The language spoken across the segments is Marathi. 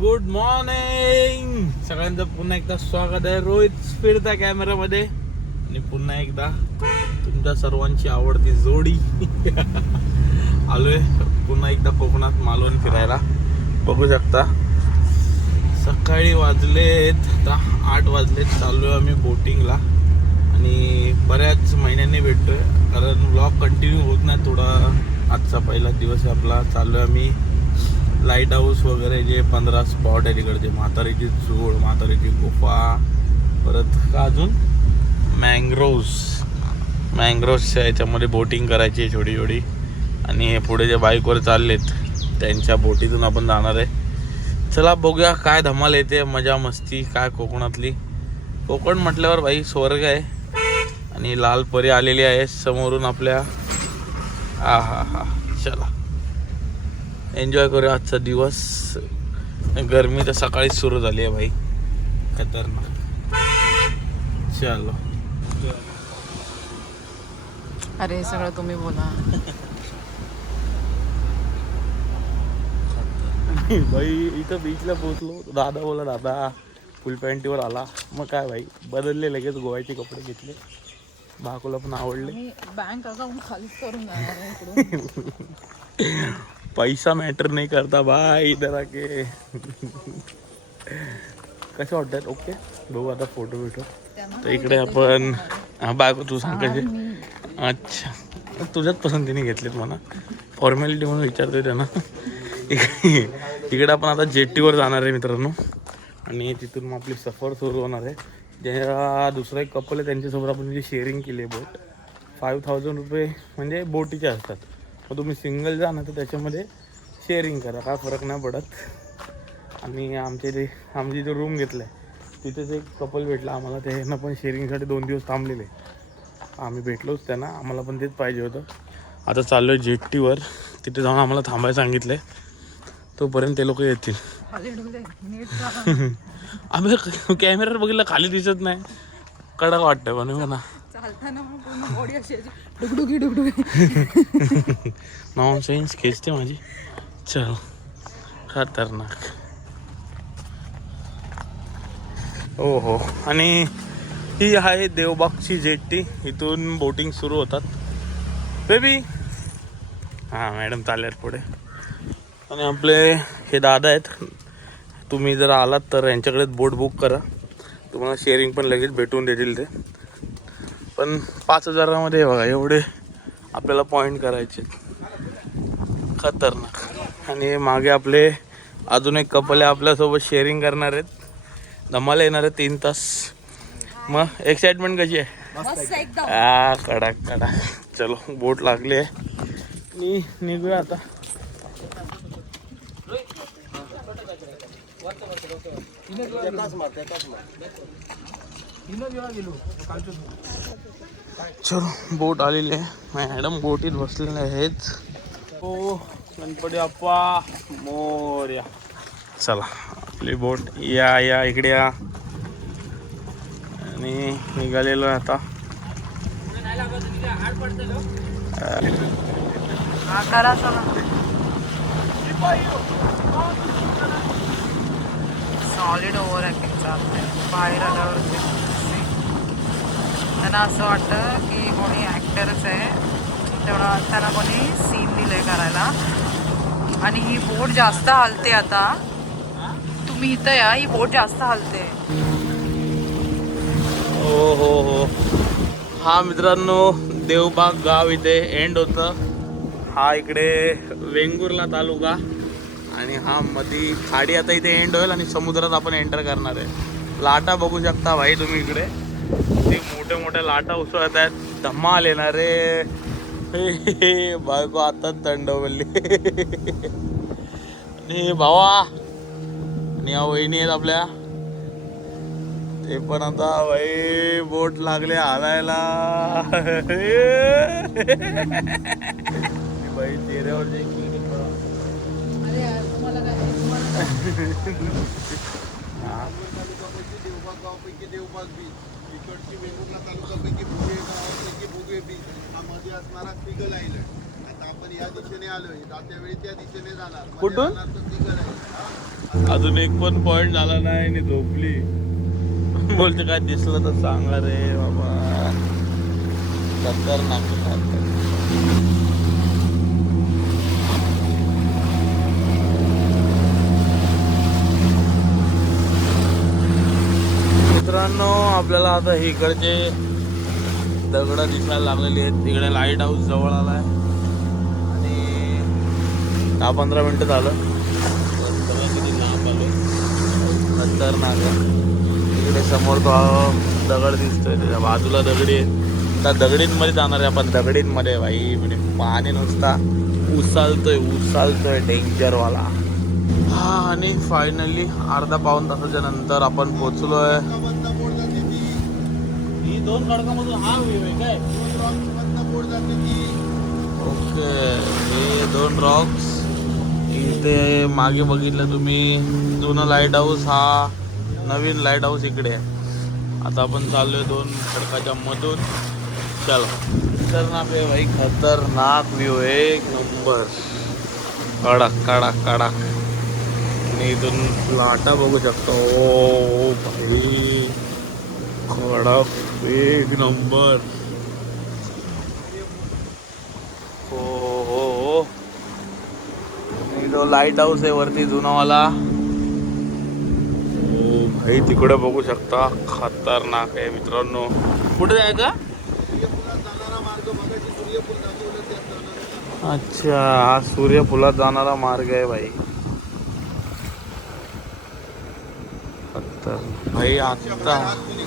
गुड मॉर्निंग सगळ्यांचं पुन्हा एकदा स्वागत आहे रोहित स्पीडच्या कॅमेरामध्ये आणि पुन्हा एकदा तुमच्या सर्वांची आवडती जोडी आलोय पुन्हा एकदा कोकणात मालवण फिरायला. बघू शकता सकाळी वाजलेत आता 8 वाजलेत. चाललोय आम्ही बोटिंगला आणि बऱ्याच महिन्यांनी भेटतोय कारण व्लॉग कंटिन्यू होत नाही. थोडा आजचा पहिला दिवस आहे आपला. चाललोय आम्ही लाईट हाऊस वगैरे जे 15 स्पॉट आहे तिकडचे. म्हातारीची चूळ, म्हातारीची गुफा, परत का अजून मँग्रोव्सच्या याच्यामध्ये बोटिंग करायची आहे छोटी छोटी. आणि पुढे जे बाईकवर चाललेत त्यांच्या बोटीतून आपण जाणार आहे. चला बघूया काय धमाल येते, मजा मस्ती काय कोकणातली. कोकण म्हटल्यावर भाई स्वर्ग आहे. आणि लाल परी आलेली आहे समोरून आपल्या. हा चला एन्जॉय करूया आजचा दिवस. गरमी तर सकाळीच सुरू झाली आहे भाई, खतरनाक. चलो अरे सगळं तुम्ही बोला. भाई इथं बीचला पोहोचलो. दादा बोला दादा फुल पॅन्टीवर आला. मग काय भाई बदलले लगेच, गोव्याचे कपडे घेतले. बाकोला पण आवडले. बँक अकाउंट खालीच करून जाणार. पैसा मॅटर नाही करता भाई इधर आके. कसे वाटतात? ओके बघू आता फोटो बिटो. तर इकडे आपण बायको तू सांग कसे. अच्छा तुझ्याच पसंतीने घेतलेत म्हणा, फॉर्मॅलिटी म्हणून विचारतोय त्यांना. इकडे आपण आता जेट्टीवर जाणार आहे मित्रांनो आणि तिथून मग आपली सफर सुरू होणार आहे. ज्या दुसरा एक कपल आहे त्यांच्यासोबत आपण जी शेअरिंग केली आहे बोट, 5000 रुपये म्हणजे बोटीचे असतात. मग तुम्ही सिंगल जा ना तर त्याच्यामध्ये शेअरिंग करा, काय फरक नाही पडत. आणि आमची जो रूम घेतला आहे तिथेच एक कपल भेटला आम्हाला. त्यांना पण शेअरिंगसाठी 2 दिवस थांबलेले. आम्ही भेटलोच त्यांना, आम्हाला पण तेच पाहिजे होतं. आता चाललो आहे जेट्टीवर. तिथे जाऊन आम्हाला थांबायला सांगितलं आहे, तोपर्यंत ते लोक येतील. आम्ही कॅमेऱ्यावर बघितलं खाली दिसत नाही, कडक वाटतं पण म्हणा. नॉनसेन्स खेचते माझी. चल खतरनाक. हो हो. आणि ही आहे देवबागची जेट्टी. इथून बोटिंग सुरू होतात. बेबी हां मॅडम चालल्यात पुढे. आणि आपले हे दादा आहेत. तुम्ही जर आलात तर यांच्याकडे बोट बुक करा, तुम्हाला शेअरिंग पण लगेच भेटून देतील ते. पण 5000मध्ये बघा एवढे आपल्याला पॉईंट करायचे, खतरनाक. आणि मागे आपले अजून एक कपल आहे आपल्यासोबत शेअरिंग करणार आहेत. धमाला येणार आहे 3 तास. मग एक्साइटमेंट कशी आहे? कडक कडक. चलो बोट लागली आहे, निघूया आता. चलो बोट आलेली आहे. मॅडम बोटीत बसलेले आहेत. हो गणपती बाप्पा मोरया. चला आपली बोट या इकडे या. आणि निघालेलो आता. सॉलिड ओव्हर ॲक्टिंग चालते. बाहेर आल्यावरती त्यांना असं वाटतं की कोणी ॲक्टरच आहे, तेवढा त्यांना कोणी सीन दिलंय करायला. आणि ही बोट जास्त हलते. आता तुम्ही इथं या, ही बोट जास्त हलते. हो हो हो. हा मित्रांनो देवबाग गाव इथे एंड होतं. हा इकडे वेंगुर्ला तालुका आणि हा मधी खाडी आता इथे एंड होईल आणि समुद्रात आपण एंटर करणार आहे. लाटा बघू शकता भाई तुम्ही इकडे, ते मोठ्या मोठ्या लाटा उसळत आहेत. धमाल येणार रे. बायको आताच थंडवली. आणि भावा आणि या वहिनी आहेत आपल्या, ते पण आता भाई बोट लागले हालायला. भाई चेहऱ्यावर जे गावापैकी देवबाग बीच, इकडची वेंगुर्ला तालुक्यापैकी भुगे गावापैकी भुगे बीच, हा मध्ये असणारा फिगल आयलंड. आता आपण या दिशेने आलोय जात्या वेळी त्या दिशेने जाणार मध्ये कुठून? जाणार तर तिकडे आहे. अजून एक पण पॉइंट झाला नाही आणि झोपली. बोलते काय दिसलं तर सांगा रे बाबा. खतरनाक आहे. मित्रांनो आपल्याला आता इकडचे दगड दिसायला लागलेली आहेत. तिकडे लाईट हाऊस जवळ आलाय आणि 10-15 मिनिटं झालं. बघा किती लांब आलो. खतरनाक आहे. तिकडे समोर तो दगड दिसतोय, त्याच्या बाजूला दगडी आहे. त्या दगडींमध्ये जाणार आहे आपण. दगडींमध्ये भाई म्हणजे पाणी नुसता उसालतोय डेंजरवाला. हा आणि फायनली अर्धा पाऊण तासाच्या नंतर आपण पोचलोय. बंद बोर्ड जाते ती ही 2 खडकामधून हा व्ह्यू आहे काय? बंद बोर्ड जाते ती. ओके, हे 2 रॉक्स. इथे मागे बघितलं तुम्ही जुनं लाईट हाऊस, हा नवीन लाईट हाऊस इकडे आहे. आता आपण चाललोय 2 खडकाच्या मधून. चला, खतरनाक आहे भाई, खतरनाक व्ह्यू आहे, एक नंबर. कडक कडक कडक. आणि इथून लाटा बघू शकतो. ओ भाई कडक, एक नंबर. हो, जो लाईट हाऊस आहे वरती जुनावाला, ओ भाई तिकडे बघू शकता. खतरनाक आहे मित्रांनो. कुठे जायचं? सूर्यफुलात जाणारा मार्ग मगाशी सूर्यफुल दाखवलं त्या अच्छा, हा सूर्यफुलात जाणारा मार्ग आहे भाई. भाई आता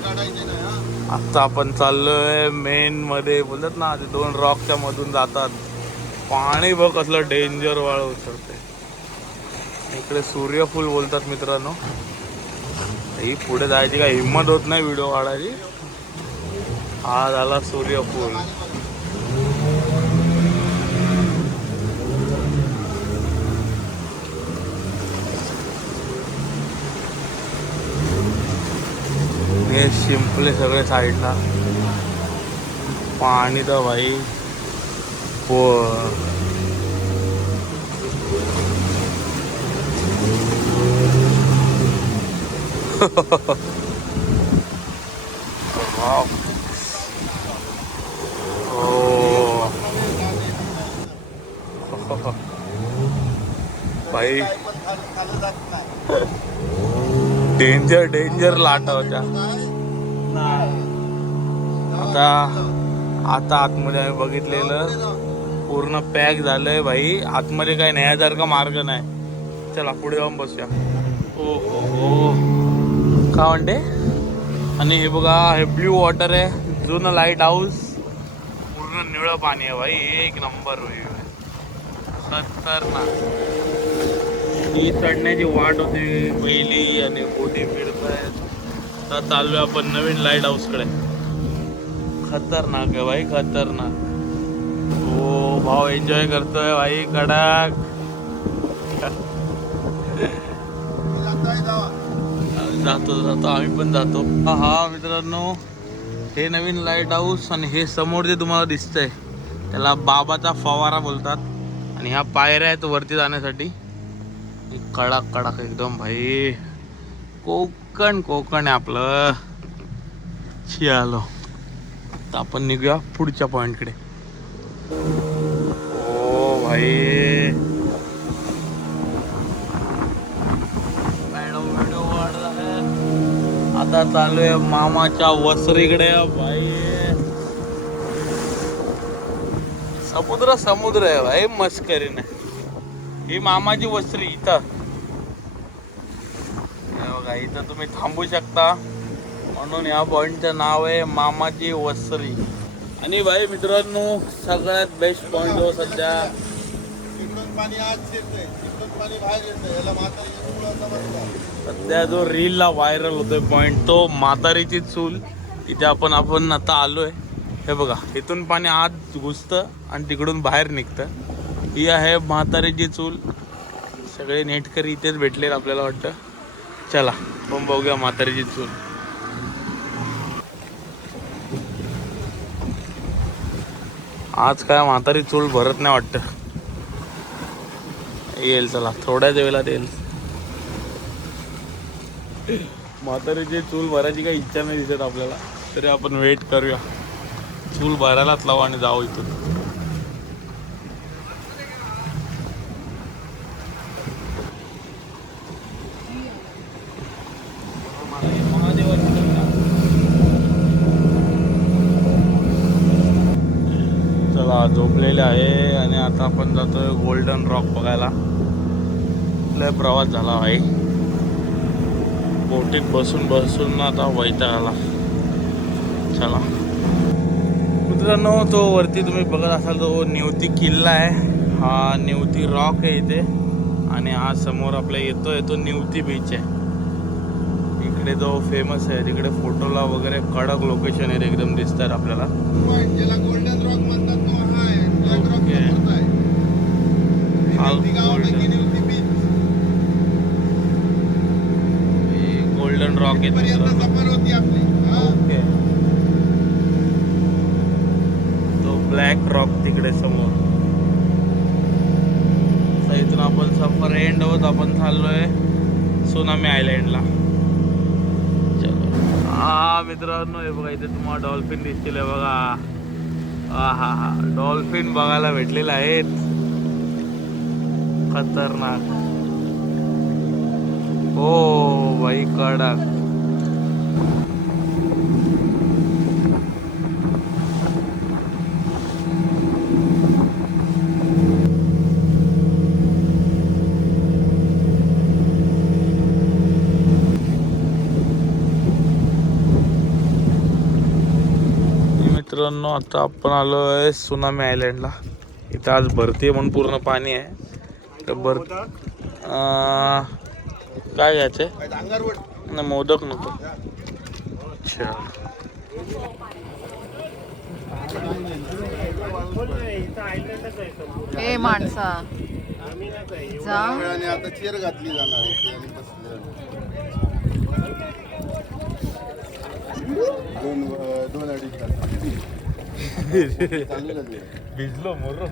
काढायचे ना. आता आपण चाललोय मेन मध्ये. बोलतात ना ते 2 रॉकच्या मधून जातात. पाणी बघ कसलं डेंजर वाळ उचलते. इकडे सूर्यफूल बोलतात मित्रांनो. ही पुढे जायची काय हिंमत होत नाही व्हिडिओ काढायची. हा झाला सूर्यफूल. हे शिंपले सगळे साईडला. पाणी तर भाई भाई डेंजर डेंजर लाटा होत्या. आता आतमध्ये आम्ही बघितलेलं पूर्ण पॅक झालंय भाई. आतमध्ये काय न्यायासारखा मार्ग नाही. चला पुढे जाऊन बसूया. ओ हो, का म्हणते. आणि हे बघा, हे ब्ल्यू वॉटर आहे, जुनं लाईट हाऊस. पूर्ण निळं पाणी आहे भाई, एक नंबर व्ह्यू आहे. खतरनाक. ही चढण्याची वाट होती पहिली आणि बोटी फिरतायत. आता चाललोय आपण नवीन लाईट हाऊस कडे. खतरनाक आहे भाई, खतरनाक. हो भाऊ, एन्जॉय करतोय भाई कडक. जातो आम्ही पण जातो. हा मित्रांनो, हे नवीन लाईट हाऊस आणि हे समोर जे तुम्हाला दिसतंय त्याला बाबाचा फवारा बोलतात. आणि ह्या पायऱ्या आहेत वरती जाण्यासाठी. कडक कडक एकदम भाई. कोकण आहे आपलं. चलो आता आपण निघूया पुढच्या पॉइंटकडे. ओ भाई, आता चालू आहे मामाच्या वसरीकडे भाई. समुद्र आहे भाई, मस्करी नाही. ही मामाची वसरी इथं बघा. इथं तुम्ही थांबू शकता म्हणून या पॉइंटचं नाव आहे मामाची वसरी. आणि भाई मित्रांनो, सगळ्यात बेस्ट पॉइंट हो सध्या. इकडून पाणी आत येतंय, इकडून पाणी बाहेर येतंय. याला म्हातारी सध्या जो रीलला व्हायरल होतोय पॉइंट, तो म्हातारीची चूल. तिथे आपण आता आलोय. हे बघा, इथून पाणी आत घुसतं आणि तिकडून बाहेर निघतं. ही आहे म्हातारीची चूल. सगळे नेटकरी इथेच भेटलेत आपल्याला वाटतं. चला पण बघूया म्हातारीची चूल. आज काय म्हातारी चूल भरत नाही वाटतं. येईल चला थोड्याच वेळात येईल. म्हातारीची चूल भरायची काही इच्छा नाही दिसत आपल्याला, तरी आपण वेट करूया. चूल भरायलाच लावू आणि जाऊ इथून. चला झोपलेले आहे आणि आता आपण जातोय गोल्डन रॉक बघायला. लय प्रवास झाला भाई, बोटीत बसून बसून आता वैताग आला. चला मित्रांनो, तो वरती तुम्ही बघत असाल तो नेवती किल्ला आहे. हा नेवती रॉक आहे इथे, आणि हा समोर आपल्या येतोय तो नेवती बीच आहे. इकडे जो फेमस आहे तिकडे फोटोला वगैरे कडक लोकेशन आहे, एकदम दिसतात आपल्याला. ज्याला गोल्डन रॉक म्हणतात तो हा आहे. Black rock Okay. समोरचा आहे. हा Nivati गावापैकी Nivati beach. Golden rock आहे पर्यंत मित्रांनो. सफर होती आपली. हा. ओके, तो ब्लॅक रॉक तिकडे समोर. तर इथून आपण सफर एंड होत आपण चाललोय सुनामी आयलँडला. चलो. हा मित्रांनो, हे बघा इथे तुम्हाला डॉल्फिन दिसतील. हे बघा, हा हा हा, डॉल्फिन बघायला भेटलेले आहेत. खतरनाक. हो भाई, कडक. मित्रांनो, आता आपण आलो आहे सुनामी आयलँडला. इथं आज भरती आहे म्हणून पूर्ण पाणी आहे. तर काय घ्यायचंय? अंगारवट ना मोदक नको. अच्छा, ए माणसा जा. आणि आता चेअर घातली जाणार आहे. आणि बसले. दोन अडीच तास चालू झाली. भिजलो मोर.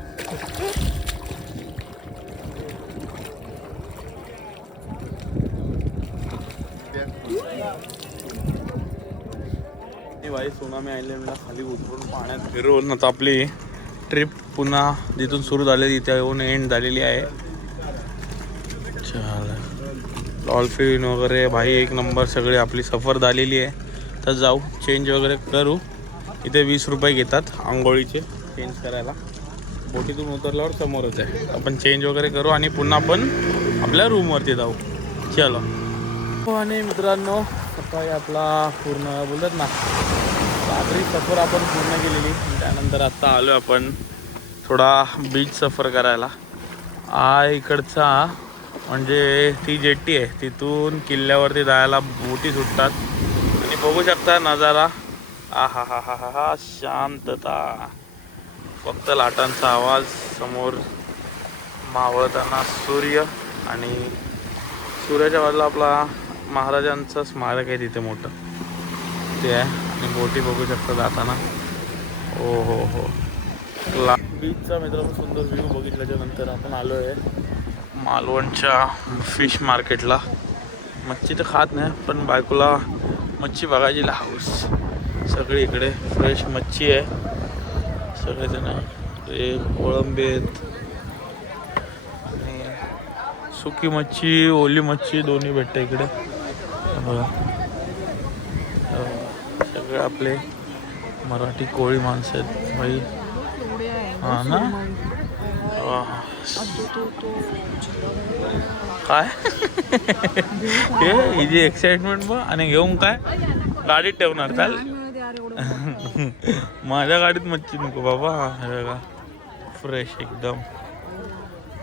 भाई सुनामी आयलँडला खाली उतरून पाण्यात फिरून आता आपली ट्रिप पुन्हा जिथून सुरू झालेली तिथे येऊन एंड झालेली आहे. चला, डॉल्फिन वगैरे भाई एक नंबर सगळी आपली सफर झालेली आहे. तर जाऊ चेंज वगैरे करू. इथे 20 रुपये घेतात आंघोळीचे चेंज करायला. बोटीतून उतरल्यावर समोरच आहे. आपण चेंज वगैरे करू आणि पुन्हा आपण आपल्या रूमवरती जाऊ. चलो. आणि मित्रांनो, सकाळी आपला पूर्ण बोलतात ना रात्री सफर आपण पूर्ण केलेली. त्यानंतर आत्ता आलो आपण थोडा बीच सफर करायला. इकडचा म्हणजे ती जेट्टी आहे, तिथून किल्ल्यावरती जायला बोटी सुटतात. आणि बघू शकता नजारा. हा हा हा हा हा, शांतता. फक्त लाटांचा आवाज, समोर मावळताना सूर्य, आणि सूर्याच्या बाजूला आपला महाराजांचं स्मारक आहे तिथे मोठं ते आहे. आणि बोटी बघू शकता जाताना. ओ हो हो, बीचचा मित्रांनो सुंदर व्ह्यू बघितल्याच्या नंतर आपण आलो आहे मालवणच्या फिश मार्केटला. मच्छी तर खात नाही, पण बायकोला मच्छी बघायची हाऊस. सगळी इकडे फ्रेश मच्छी आहे. सगळेजण ते कोळंबी आहेत, आणि सुकी मच्छी, ओली मच्छी दोन्ही भेटते इकडे. बघा, सगळे आपले मराठी कोळी माणसं आहेत भाई. हा ना, काय हे जी एक्साइटमेंट बघ. आणि घेऊन काय गाडीत ठेवणार चाल. माझ्या गाडीत मच्छी नको बाबा. हे बघा, फ्रेश एकदम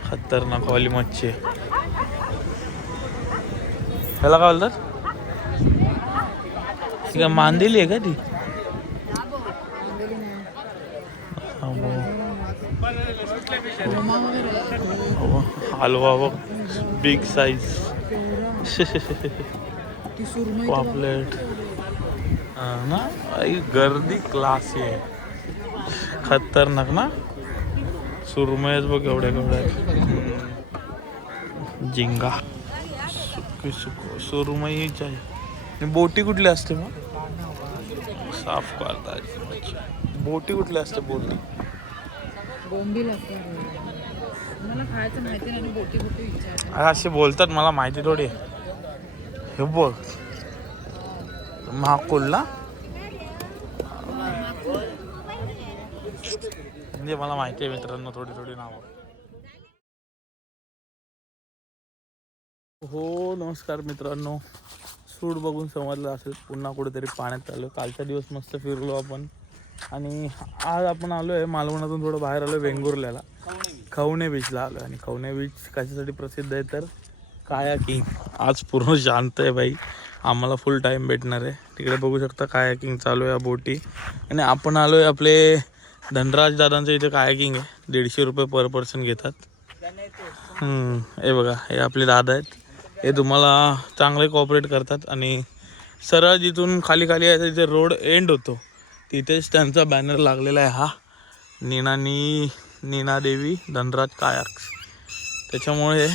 खतरनाक वाली मच्छी आहे. ह्याला काय बोलतात? ती काय मांदेली आहे का ती? हलवा बघ, बिग साईज. पापलेट ना, गर्दी क्लास आहे. खतरनाक ना. सुरमयच बघ एवढ्या केवढ्या. झिंगा सुरमईच आहे. आणि बोटी कुठली असते मग साफ करतात. बोटी कुठली असते बोटी. बोंबील असते. मला खायचं माहिती नाही बोटी कुठे विचार. असे बोलतात मला माहिती थोडी. हे बघ महाकुल ना म्हणजे मला माहिती आहे मित्रांनो थोडी थोडी नावं. हो नमस्कार मित्रांनो. सूट बघून समजलं असेल पुन्हा कुठेतरी पाण्यात आलो. कालचा दिवस मस्त फिरलो आपण आणि आज आपण आलो आहे मालवणातून थोडं बाहेर आलो वेंगुर्ल्याला. खवणे बीचला आलो आणि खवणे बीच कशासाठी प्रसिद्ध आहे तर कायाकिंग. आज पूर्ण शांत आहे बाई. आम्हाला फुल टाईम भेटणार आहे. तिकडे बघू शकता कायाकिंग चालू आहे बोटी. आणि आपण आलो आहे आपले धनराज दादांचं इथे कायाकिंग आहे. 150 रुपये पर पर्सन घेतात. हे बघा हे आपले दादा आहेत. हे तुम्हाला चांगले कोऑपरेट करतात आणि सरळ जिथून खाली खाली आहे तिथे रोड एंड होतो तिथेच त्यांचा बॅनर लागलेला आहे. हा नीना देवी धनराज कायाक्स. त्याच्यामुळे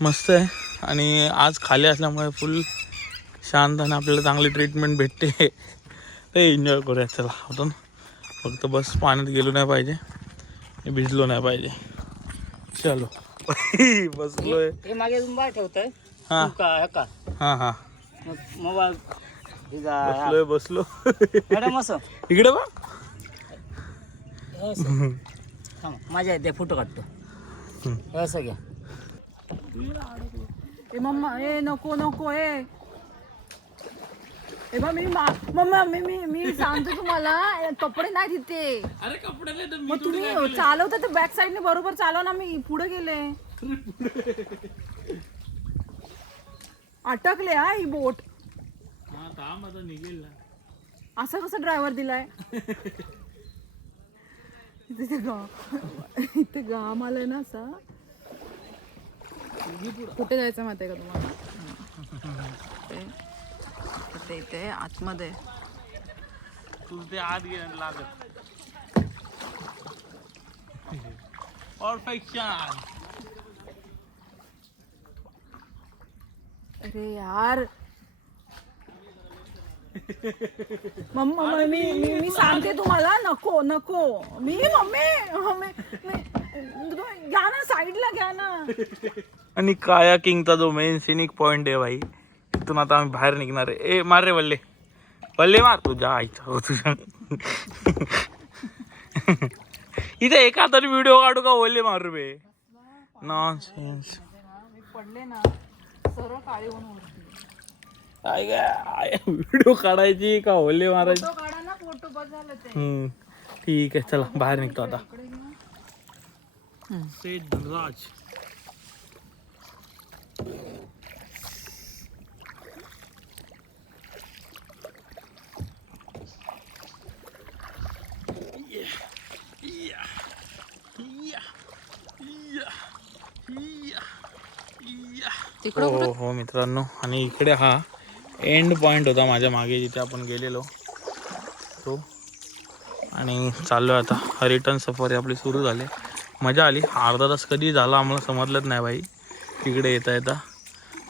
मस्त आहे आणि आज खाली असल्यामुळे फुल शांत आणि आपल्याला चांगली ट्रीटमेंट भेटते. ते एन्जॉय करूया चला. आपण फक्त बस पाण्यात गेलो नाही पाहिजे भिजलो नाही पाहिजे. चलो बसलोय. हे मागे रुंबा ठेवतोय. हा का हा हा मोबाईल बसलो मॅडम असं इकडे बघ. माझ्या इथे फोटो काढतो असं घ्या. ए मम्मा ए नको नको ए बा मम्मा मी सांगतो तुम्हाला कपडे नाही तिथे. अरे कपडे नाही तर मग तुम्ही चालवता तर बॅक साईडने बरोबर चालव ना. मी पुढे गेले अटकले हा ही बोट. हा थांब आता निघेल ना. असं कसं ड्रायव्हर दिलाय. इथे घाम आलाय ना असा. कुठे जायचं माहिती आहे का तुम्हाला. इथे आतमध्ये तू ते आत गे लागत. परफेक्शन. अरे यार मम्मा मी सांगते तुम्हाला नको नको. मम्मी घ्या ना साईडला घ्या ना. आणि कायाकिंगचा जो मेन सिनिक पॉइंट आहे भाई तिथून आता आम्ही बाहेर निघणार आहे. ए मार रे वल्ले वल्ले मार तुझ्या आईचा हो तुझ्या. इथे एका हाताने व्हिडिओ काढू का वल्ले मारू बे. नॉनसेन्स. पडले ना सरळ काळी होऊन व्हिडिओ काढायची का वल्ले मारायची. फोटो काढा ना फोटो बस झालं ते. ठीक आहे चला बाहेर निघतो आता. सेठ धनराज. हो हो मित्रांनो. आणि इकडे हा एंड पॉइंट होता माझ्या मागे जिथे आपण गेलेलो तो. आणि चाललो आता रिटर्न सफारी आपली सुरू झाली. मजा आली. अर्धा तास कधी झाला आम्हाला समजलंच नाही भाई तिकडे येता येता.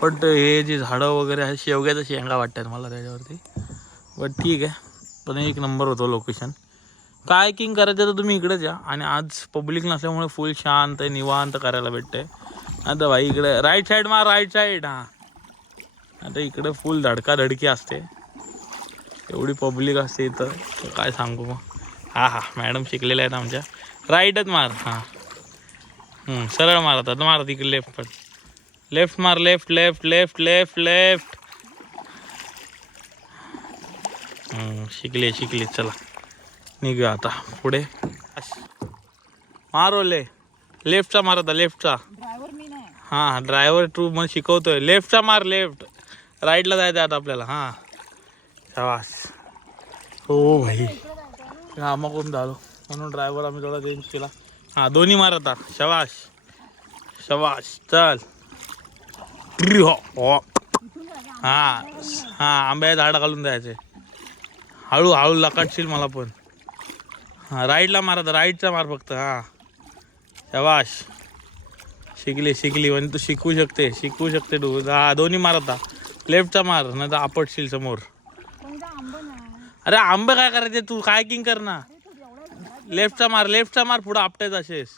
बट हे जे झाडं वगैरे आहे शेवग्याच्या शेंगा वाटतात मला त्याच्यावरती. बट ठीक आहे. पण एक नंबर होतो लोकेशन. कायाकिंग करायचं तर तुम्ही इकडेच या. आणि आज पब्लिक नसल्यामुळे फुल शांत आहे निवांत करायला भेटते. आता भाई इकडे राईट साईड मार राईट साईड. हा आता इकडे फुल धडकाधडकी असते. एवढी पब्लिक असते इथं काय सांगू मग. हा हा मॅडम शिकलेल्या आहेत आमच्या. राईटच मार. हां सरळ मार. आता मार तिकडे लेफ्ट पण. लेफ्ट मार left left left left left. शिकले चला निघूया आता पुढे. मार ओले लेफ्टचा मार आता लेफ्टचा. ड्रायव्हर मी नाही. हां ड्रायव्हर तू मग शिकवतोय. लेफ्टचा मार लेफ्ट. राईटला जायचं आता आपल्याला. हां शाबास. हो भाई कामाकडून झालो म्हणून ड्रायव्हर आम्ही थोडा चेंज केला. हां दोन्ही मार आता. शाबास शाबास चल. हां हां आंब्याच्या झाडा घालून द्यायचे. हळू हळू लकाटशील मला पण. हां राईटला मार आता, राईटचा मार फक्त. हां शबाश, शिकली म्हणजे तू शिकू शकते तू. हा दोन्ही मार आता. लेफ्टचा मार नाही तर आपटशील समोर. अरे आंब काय करायचे, तू काय किंग कर ना. लेफ्टचा मार पुढं आपटायचं असेस.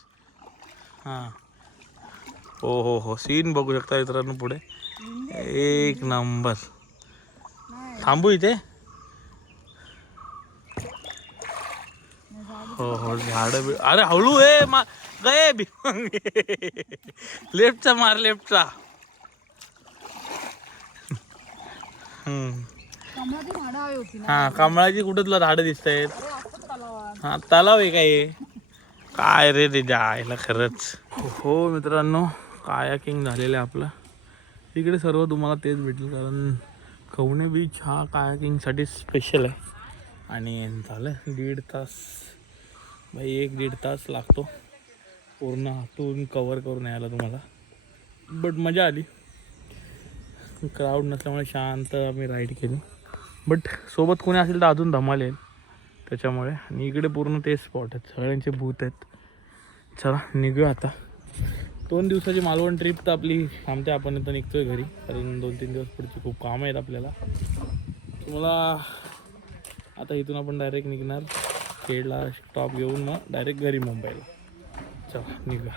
हां हो सीन बघू शकता मित्रांनो पुढे. एक नंबर. थांबू इथे. हो झाड. अरे हळू गए लेफ्टचा मार लेफ्टचा. हा कमळाची कुठे तुला झाडं दिसत आहेत. हा तलाव आहे काय रे ते जायला खरंच. हो मित्रांनो कायाकिंग झालेलं आहे आपलं. इकडे सर्व तुम्हाला तेच भेटेल कारण कवणे बीच हा कायाकिंगसाठी स्पेशल आहे. आणि झालं 1.5 तास भाई, 1-1.5 तास लागतो पूर्ण हातून कवर करून यायला तुम्हाला. बट मजा आली. क्राऊड नसल्यामुळे शांत आम्ही राईड केली. बट सोबत कोणी असेल तर अजून धमाल येईल त्याच्यामुळे. आणि इकडे पूर्ण ते स्पॉट आहेत, सगळ्यांचे भूत आहेत. चला निघूया आता. 2 दिवसाची मालवण ट्रिप तर आपली थांबते. आपण इथं निघतोय घरी कारण 2-3 दिवस पुढची खूप कामं आहेत आपल्याला. तुम्हाला आता इथून आपण डायरेक्ट निघणार खेडला स्टॉप घेऊन मग डायरेक्ट घरी मुंबईला. चला निघूया.